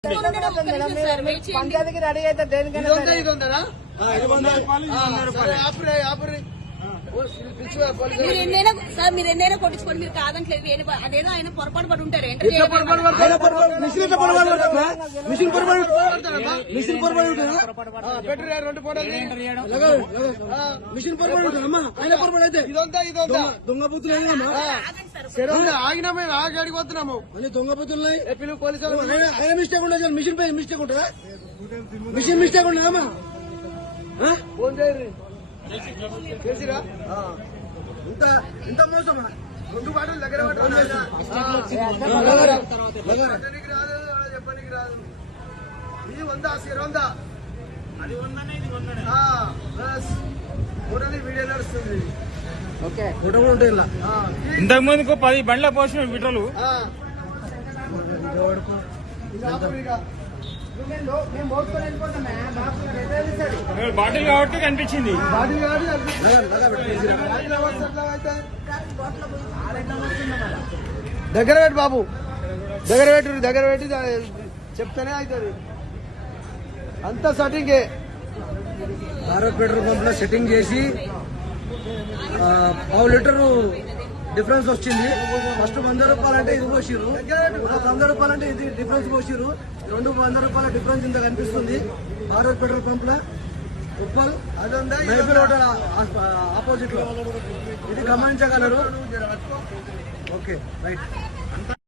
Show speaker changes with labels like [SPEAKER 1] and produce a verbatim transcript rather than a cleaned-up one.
[SPEAKER 1] పంచాయతీకి రెడీ అయితే దేనికైనా
[SPEAKER 2] మీరు ఎన్నైనా సార్ మీరు ఎన్నైనా కొట్టించుకోండి, మీరు కాదంటలేదు. అదేదో ఆయన పొరపాటు పడి ఉంటారు.
[SPEAKER 3] మిషన్ పొరపాటు మిషన్ పొరపాటు ఆయన పొరపాటు అయితే దొంగ బుద్ధులు ఆగినా మేము ఆగి అడిగిపోతున్నాము అన్ని దొంగ బుద్ధులు పిలువు పోలీసులు. ఆయన మిస్టేక్ ఉండదు, మిషన్ పై మిస్టేక్ ఉంటుందా? మిషన్ మిస్టేక్ ఉండదమ్మా. ఫోన్ చేయరు చేసిరా ఇంత ఇంత మోసమా? రెండు బాటలు దగ్గర చెప్పడానికి రాదు, చెప్పడానికి రాదు. ఇది వంద సిర వంద అది వందనే వీడియో నడుస్తుంది. ఫోటో కూడా ఉంటాయి.
[SPEAKER 4] ఇంతకు ముందుకు పది బండ్ల పోసిన విటలు బాటిల్ కాబట్టి కనిపించింది.
[SPEAKER 3] దగ్గర పెట్టి బాబు, దగ్గర పెట్టి దగ్గర పెట్టి చెప్తానే అవుతుంది. అంతా సెట్టింగే. భారత్ పెట్రోల్ పంప్ లో సెట్టింగ్ చేసి పావు లీటరు డిఫరెన్స్ వచ్చింది. ఫస్ట్ వంద రూపాయలంటే ఇది పోసిరు, వంద రూపాయలంటే ఇది డిఫరెన్స్ పోసిరు. రెండు వంద రూపాయల డిఫరెన్స్ ఇంత కనిపిస్తుంది భారత్ పెట్రోల్ పంప్ లో. ఉప్పల్ మైఫిల్ హోటల్ ఆపోజిట్ లో ఇది గమనించగలరు. Okay right.